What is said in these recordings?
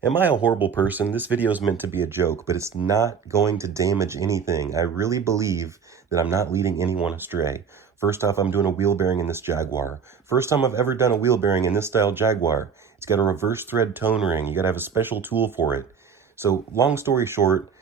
Am I a horrible person? This video is meant to be a joke, but it's not going to damage anything. I really believe that I'm not leading anyone astray. First off, I'm doing a wheel bearing in this Jaguar. First time I've ever done a wheel bearing in this style Jaguar. It's got a reverse thread tone ring. You gotta have a special tool for it. So long story short,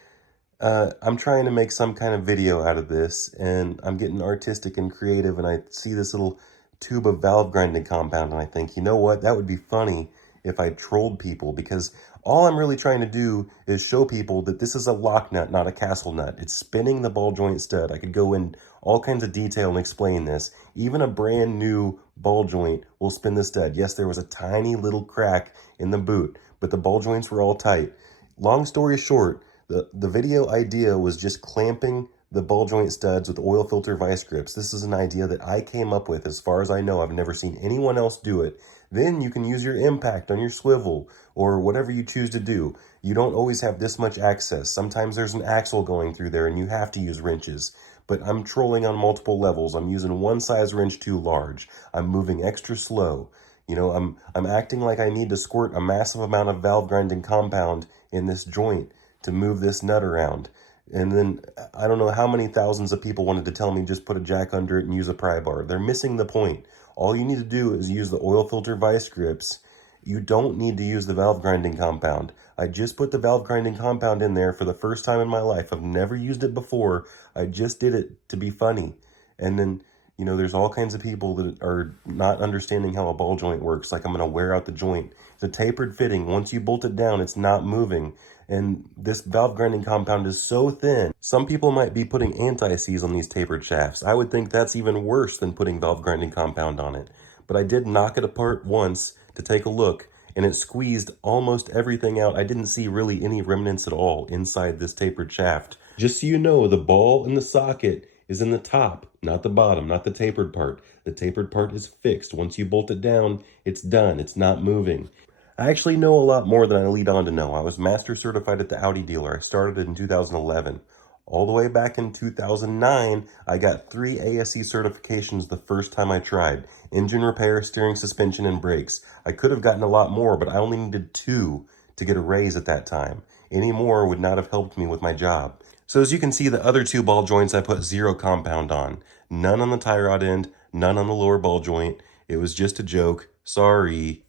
I'm trying to make some kind of video out of this, and I'm getting artistic and creative, and I see this little tube of valve grinding compound, and I think, you know what, that would be funny if I trolled people, because all I'm really trying to do is show people that this is a lock nut, not a castle nut. It's spinning the ball joint stud. I could go in all kinds of detail and explain this. Even a brand new ball joint will spin the stud. Yes, there was a tiny little crack in the boot, but the ball joints were all tight. Long story short, the video idea was just clamping the ball joint studs with oil filter vice grips. This is an idea that I came up with. As far as I know, I've never seen anyone else do it. Then you can use your impact on your swivel or whatever you choose to do. You don't always have this much access. Sometimes there's an axle going through there and you have to use wrenches. But I'm trolling on multiple levels. I'm using one size wrench too large. I'm moving extra slow. You know, I'm acting like I need to squirt a massive amount of valve grinding compound in this joint to move this nut around. And then I don't know how many thousands of people wanted to tell me just put a jack under it and use a pry bar. They're missing the point. All you need to do is use the oil filter vice grips. You don't need to use the valve grinding compound. I just put the valve grinding compound in there for the first time in my life. I've never used it before. I just did it to be funny. And then, you know, there's all kinds of people that are not understanding how a ball joint works. Like, I'm going to wear out the joint. It's a tapered fitting. Once you bolt it down, it's not moving. And this valve grinding compound is so thin. Some people might be putting anti-seize on these tapered shafts. I would think that's even worse than putting valve grinding compound on it. But I did knock it apart once to take a look, and it squeezed almost everything out. I didn't see really any remnants at all inside this tapered shaft. Just so you know, the ball in the socket is in the top, not the bottom, not the tapered part. The tapered part is fixed. Once you bolt it down, it's done. It's not moving. I actually know a lot more than I lead on to know. I was master certified at the Audi dealer. I started in 2011. All the way back in 2009, I got 3 ASE certifications the first time I tried. Engine repair, steering, suspension, and brakes. I could have gotten a lot more, but I only needed 2 to get a raise at that time. Any more would not have helped me with my job. So as you can see, the other 2 ball joints I put 0 compound on. None on the tie rod end, none on the lower ball joint. It was just a joke. Sorry.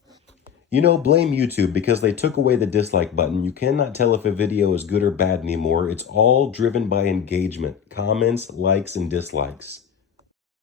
You know, blame YouTube because they took away the dislike button. You cannot tell if a video is good or bad anymore. It's all driven by engagement, comments, likes, and dislikes.